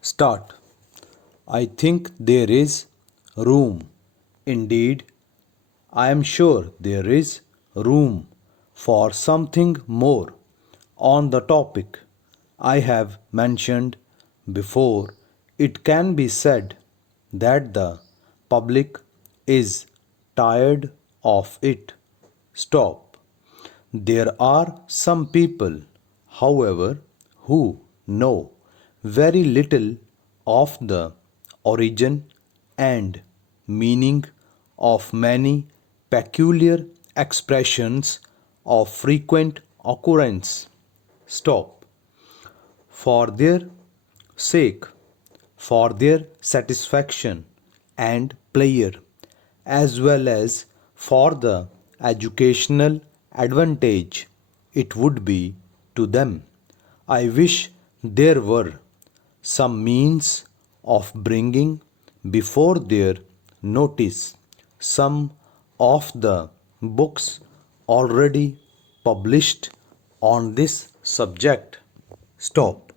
Start. I think there is room. Indeed, I am sure there is room for something more on the topic I have mentioned before. It can be said that the public is tired of it. Stop. There are some people, however, who know very little of the origin and meaning of many peculiar expressions of frequent occurrence. Stop. For their sake, for their satisfaction and pleasure, as well as for the educational advantage it would be to them. I wish there were some means of bringing before their notice some of the books already published on this subject. Stop.